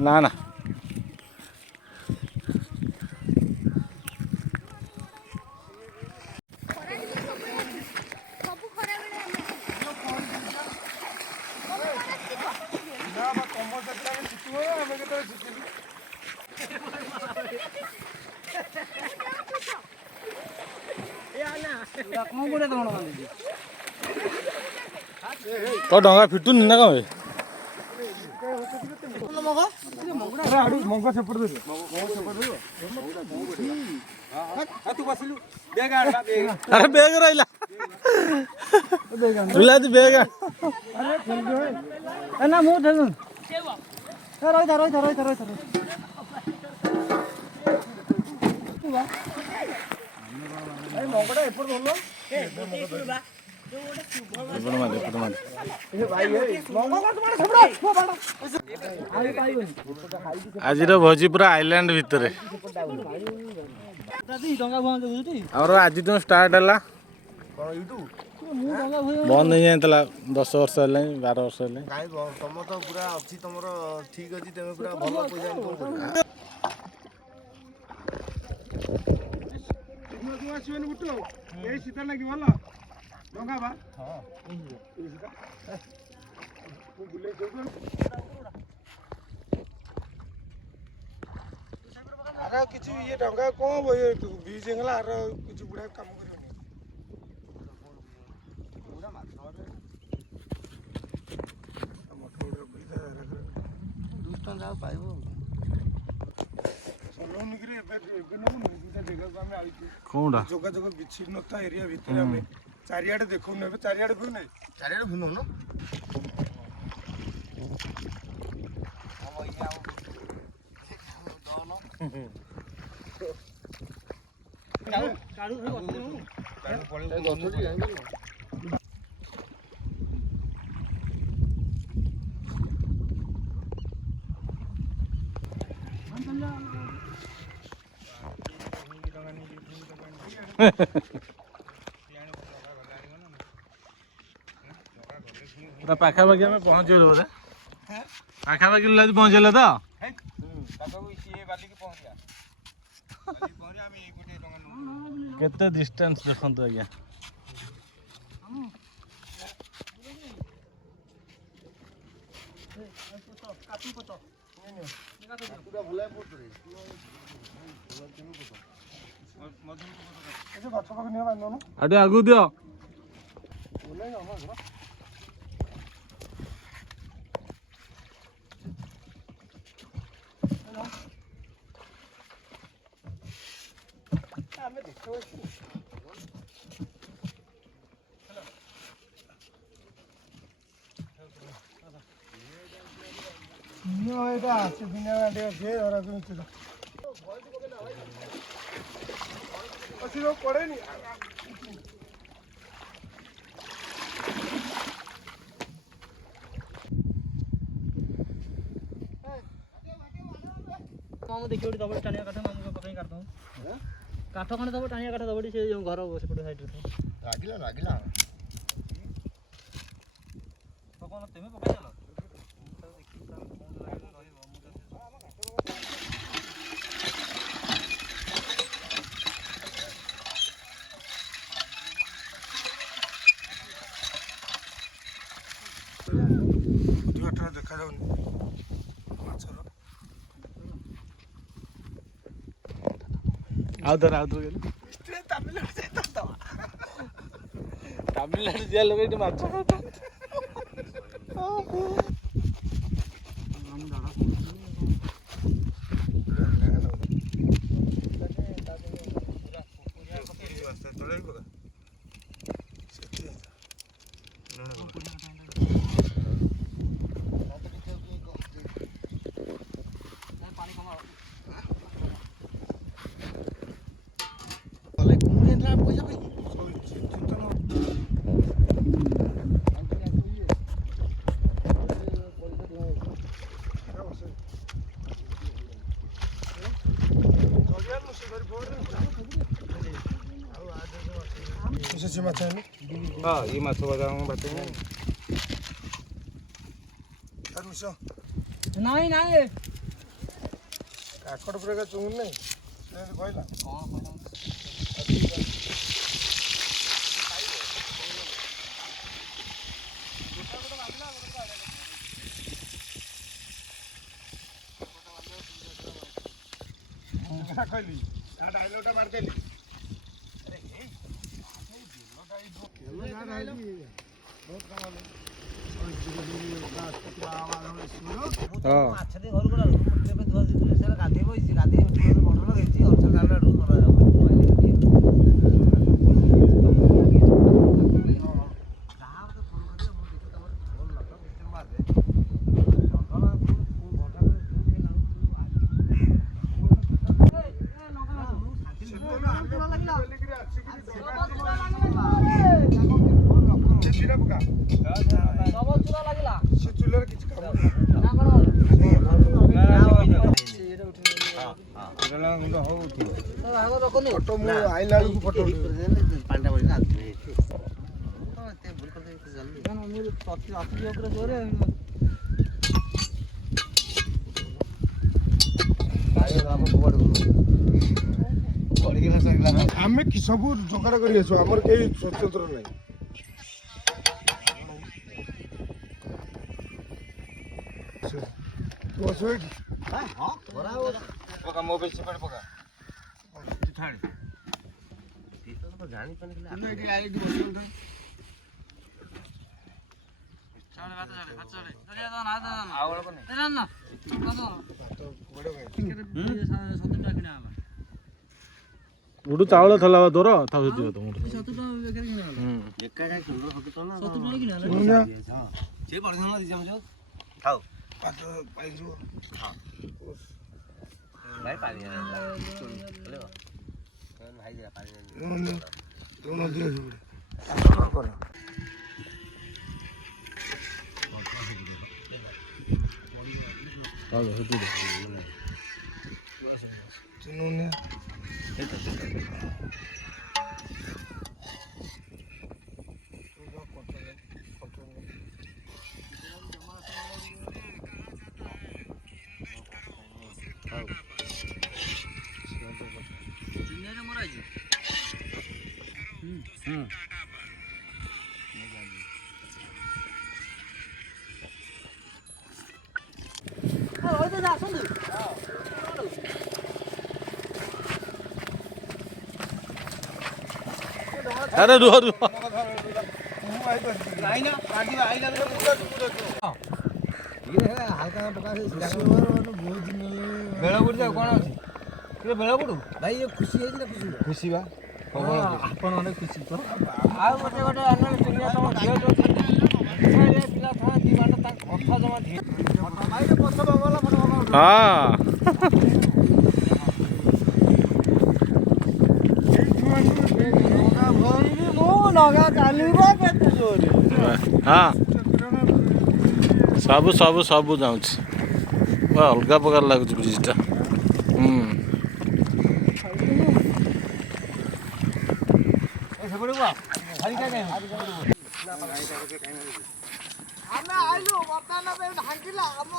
ନା ନା तो डंगा फिटुनी ना कम अरे बेग रहा बेग ना मुझे रही आज भोजी पूरा आइलैंड भितर आज तो स्टार्ट है बंद नहीं जाता 10 वर्ष है 12 वर्ष है तुम तो पूरा अच्छी तुम ठीक अच्छी तुम पूरा भल पैसा इनकम कर किसी ये डंगा कौन बीज आर किसी बुढ़ा काम कर कौन जोगाजोग विच्छिन्नता एरिया भितर आम चारिआडे देखो चारिआडे भूल ना चारिआडे भूल न पाखापाखि आम पहुँचे बोधे पाखापाखि पहुँचल तो केते डिस्टेंस देखो आज्ञा आगे आगु दियो पड़े नहीं देखिए दबड़ी टाणिया काठ मामू पकड़ काट दो काठ खंडे दब टाणिया काठ दबड़ी से घर सेपटे साइड लागिला लागिला तो कौन तेमे पकड़ चलो देखा जाऊनी आउदर तमिलनाडु जा लोग माछ हाँ ये माछ बजा बाटे नहीं नहीं କାକଡ଼ ପୁରା ଚୁଙ୍ଗୁନି ନାହିଁ ସେମିତି କହିଲା କହିଲି ଡାଇଲଗଟା ମାରିଦେଲି ମାଛ ଦେଇ ଘରକୁ ଗଲା ଏବେ ଧୁଆ ଧୁଇ ସେଟା ଗାଧେଇ ବଇଛି ଗାଧେଇ ମଟର ଲଗେଇଛି ଅର୍ଷ ଚାଲିଲା ଠୁ ସେ ଚୁଲାରେ କିଛି କାମ ଫଟୋ ମୁଁ ଆଇଲା ବେଳକୁ ଫଟୋ ଆମେ କି ସବୁ ଯୋଗାଡ଼ କରି ଆସୁ ଆମର କେହି ସ୍ୱତନ୍ତ୍ର ନାହିଁ ମୋ ବେଶୀ ସେପଟେ ପକା ଗୋଟେ ଚାଉଳ ଥିଲା ତୋର ଥାଉ ଦିଅ ତମର अरे रुह रुह ବେଳବୁଡି ଯାଉ କ'ଣ ଅଛି ବେଳବୁଡୁ ଭାଇ ଖୁସି ହେଇଛି ନା ଖୁସି ବା ଆପଣ ଅନେକ ଖୁସି ତ ଆଉ ଗୋଟେ ପିଲା ଥା ଦି ଘଣ୍ଟା ତା କଥା ଜମା ସବୁ ସବୁ ସବୁ ଯାଉଛି ଅଲଗା ପ୍ରକାର ଲାଗୁଛି ବ୍ରିଜଟା ଆମେ ଆଇଲୁ ବର୍ତ୍ତମାନ ଭାଙ୍ଗିଲା ଆମ